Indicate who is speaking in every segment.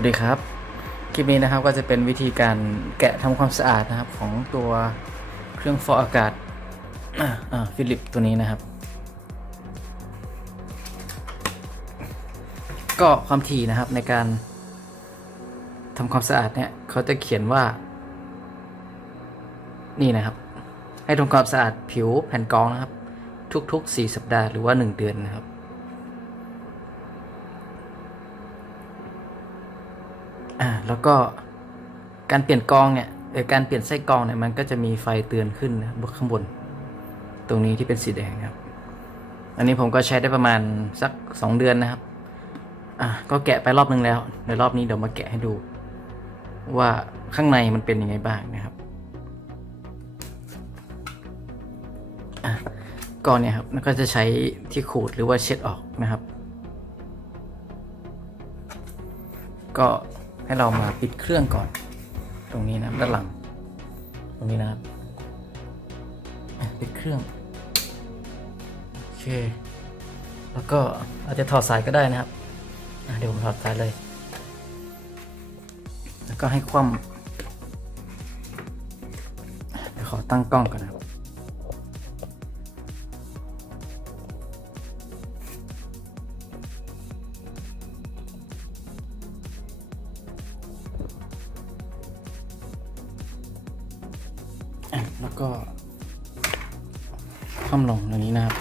Speaker 1: วัสดีครับ คลิปนี้นะครับก็จะเป็นวิธีการแกะทำความสะอาดนะครับของตัวเครื่องฟอกอากาศฟิลิปตัวนี้นะครับ ก็ความถี่นะครับในการทำความสะอาดเนี่ยเขาจะเขียนว่า นี่นะครับ ให้ทำความสะอาดผิวแผ่นกรองนะครับ ทุกๆ 4 สัปดาห์หรือว่า 1 เดือนนะครับ อ่าแล้วก็การเปลี่ยนกองเนี่ยเออการเปลี่ยนไส้กองเนี่ยมันก็จะมีไฟเตือนขึ้นนะบนข้างบน ตรงนี้ที่เป็นสีแดงครับ อันนี้ผมก็ใช้ได้ประมาณสักสองเดือนนะครับอะก็แกะไปรอบนึงแล้วในรอบนี้เดี๋ยวมาแกะให้ดู ว่าข้างในมันเป็นยังไงบ้างนะครับอะก่อนเนี่ยครับก็จะใช้ที่ขูดหรือว่าเช็ดออกนะครับ ก็ ให้เรามาปิดเครื่องก่อน ตรงนี้นะด้านหลัง ตรงนี้นะครับปิดเครื่องโอเคแล้วก็อาจจะถอดสายก็ได้นะครับเดี๋ยวผมถอดสายเลย แล้วก็ให้คว่ำเดี๋ยวขอตั้งกล้องก่อน แล้วก็คว่ำลงอย่างนี้นะครับ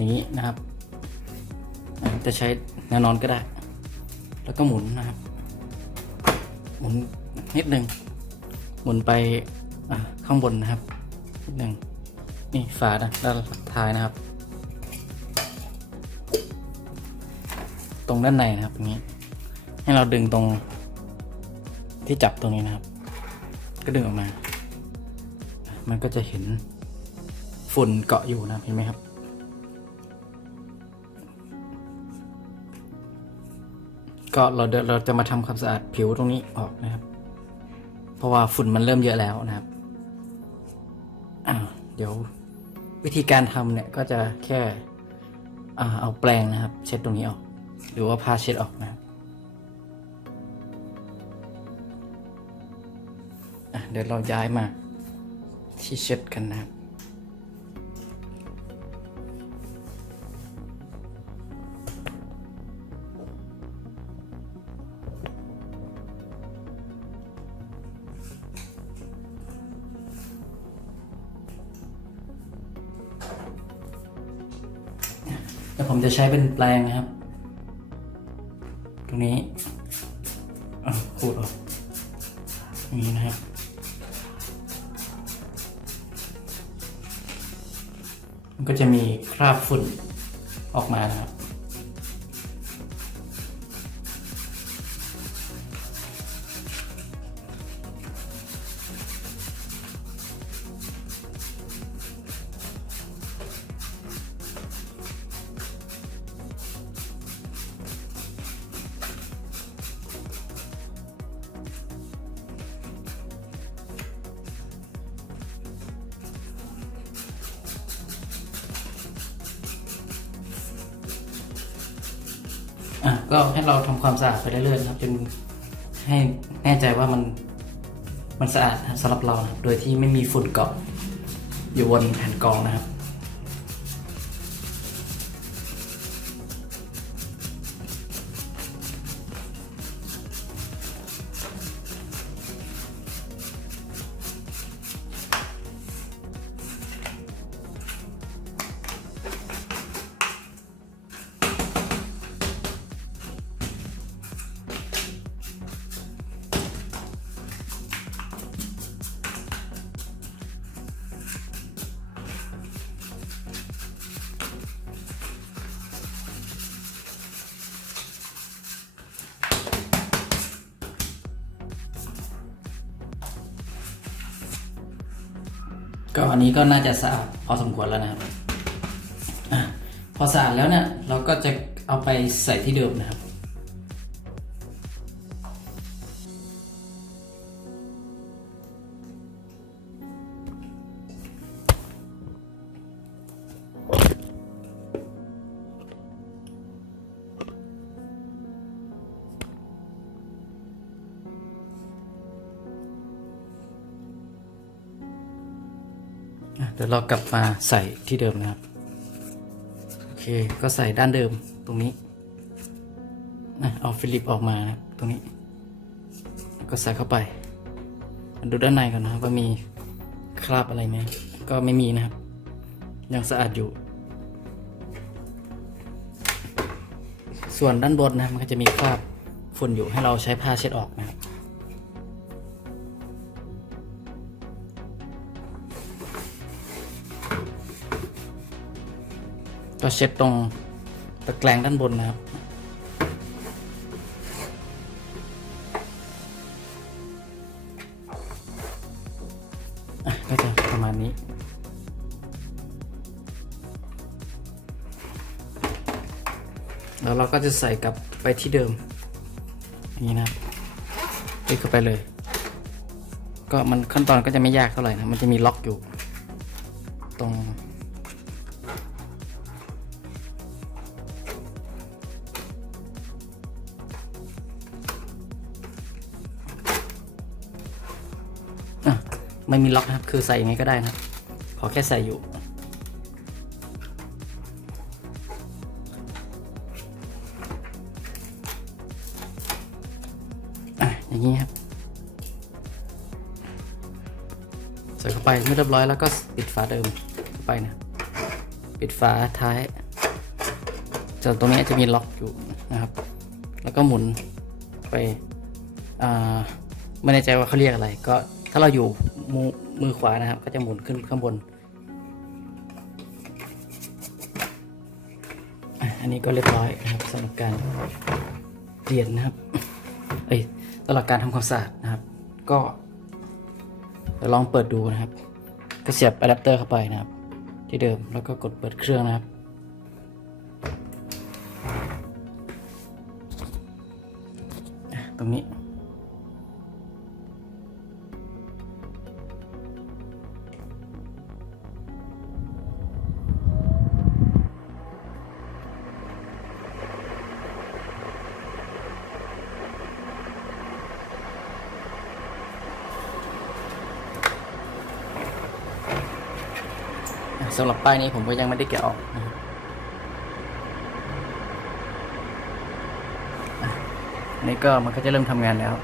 Speaker 1: นี้นะครับ จะใช้แนวนอนก็ได้ แล้วก็หมุนนะครับ หมุนนิดหนึ่งหมุนไปข้างบนนะครับนิดหนึ่งนี่ฝาด้านท้ายนะครับ งด้านในนะครับอย่างนี้ ให้เราดึงตรงที่จับตรงนี้นะครับ ก็ดึงออกมา มันก็จะเห็นฝุ่นเกาะอยู่นะเห็นไหมครับ ก็เราเราจะมาทำความสะอาดผิวตรงนี้ออกนะครับ เพราะว่าฝุ่นมันเริ่มเยอะแล้วนะครับอ้าวเดี๋ยววิธีการทำเนี่ยก็จะแค่อเอาแปรงนะครับ เช็ดตรงนี้ออก หรือว่าผ้าเช็ดออกนะครับเดี๋ยวเราย้ายมาที่เช็ดกันนะครับแล้วผมจะใช้เป็นแปลงนะครับ รงนี้ขูดออกอย่างนี้นะครับมันก็จะมีคราบฝุ่นออกมานะครับ ก็ให้เราทำความสะอาดไปเรื่อยๆนะครับจนให้แน่ใจว่ามันมันสะอาดสำหรับเรานะโดยที่ไม่มีฝุ่นเกาะอยู่บนแผ่นกองนะครับ อันนี้ก็น่าจะสะอาดพอสมควรแล้วนะครับอพอสะอาดแล้วเนี่ยเราก็จะเอาไปใส่ที่เดิมนะครับ เดี๋ยวเรากลับมาใส่ที่เดิมนะครับ โอเค ก็ใส่ด้านเดิมตรงนี้นะเอาฟิลิปออกมานะตรงนี้ ก็ใส่เข้าไป ดูด้านในก่อนนะว่ามีคราบอะไรไหมก็ไม่มีนะครับ ยังสะอาดอยู่ ส่วนด้านบนนะมันก็จะมีคราบฝุ่นอยู่ให้เราใช้ผ้าเช็ดออกนะ ก็เช็ดตรงตะแกรงด้านบนนะครับอะก็จะประมาณนี้ แล้วเราก็จะใส่กลับไปที่เดิมอย่างนี้นะครับคลิกเข้าไปเลย ก็มันขั้นตอนก็จะไม่ยากเท่าไหร่นะ มันจะมีล็อกอยู่ ตรง ไม่มีล็อกนะครับ คือใส่ยังไงก็ได้นะขอแค่ใส่อยู่ อย่างนี้ครับ ใส่เข้าไปเมื่อเรียบร้อยแล้วก็ปิดฝาเดิมเข้าไปนะ ปิดฝาท้ายส่วนตรงนี้จะมีล็อกอยู่นะครับ แล้วก็หมุนไปอ่าไม่แน่ใจว่าเขาเรียกอะไร ก็ถ้าเราอยู่ มือมือขวานะครับ ก็จะหมุนขึ้นข้างบน อันนี้ก็เรียบร้อยนะครับสำหรับการเปลี่ยนนะครับ เอ้ยสำหรับการทำความสะอาดนะครับ ก็ลองเปิดดูนะครับ ก็เสียบอะแดปเตอร์เข้าไปนะครับ ที่เดิมแล้วก็กดเปิดเครื่องนะครับตรงนี้ สำหรับป้ายนี้ผมก็ยังไม่ได้แกะออกนะครับนี่ก็มันก็จะเริ่มทำงานแล้ว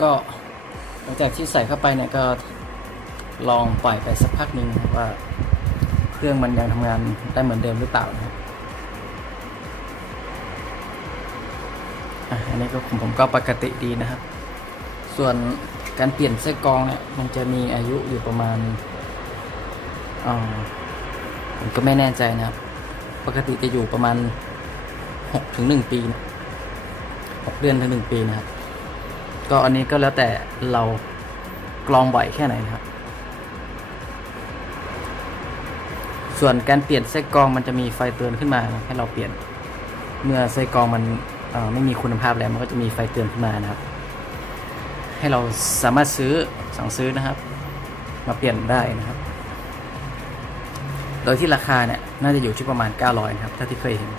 Speaker 1: ก็หลังจากที่ใส่เข้าไปเนี่ยก็ลองปล่อยไปสักพักหนึ่งว่า เครื่องมันยังทำงานได้เหมือนเดิมหรือเปล่านะครับอันนี้ก็ผมผมก็ปกติดีนะครับ ส่วน การเปลี่ยนไส้กรองเนี่ยมันจะมีอายุอยู่ประมาณผมก็ไม่แน่ใจนะครับ ปกติจะอยู่ประมาณ6ถึง1ปีนะ6เดือนถึง1ปีนะครับ ก็อันนี้ก็แล้วแต่เรากรองบ่อยแค่ไหนนะครับ ส่วนการเปลี่ยนไส้กรองมันจะมีไฟเตือนขึ้นมานะให้เราเปลี่ยน เมื่อไส้กรองมันไม่มีคุณภาพแล้วมันก็จะมีไฟเตือนขึ้นมานะครับ ให้เราสามารถซื้อสั่งซื้อนะครับ มาเปลี่ยนได้นะครับ โดยที่ราคาเนี่ยน่าจะอยู่ที่ประมาณ 900นะครับถ้าที่เคยเห็น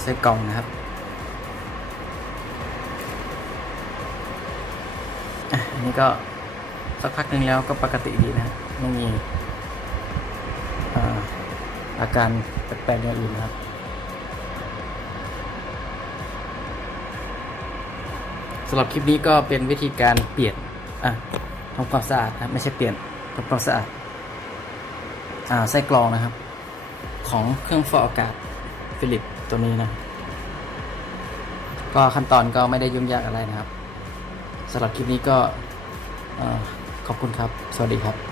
Speaker 1: ไส้กรองนะครับอันนี้ก็สักพักหนึ่งแล้วก็ปกติดีนะไม่มีอาอาการแปลกๆอย่างอื่นนะครับ สำหรับคลิปนี้ก็เป็นวิธีการเปลี่ยนอะทำความสะอาดนะไม่ใช่เปลี่ยนทำความสะอาดอ่าไส้กรองนะครับ ของเครื่องฟอกอากาศฟิลิปตัวนี้นะ ก็ขั้นตอนก็ไม่ได้ยุ่งยากอะไรนะครับสำหรับคลิปนี้ก็อขอบคุณครับ สวัสดีครับ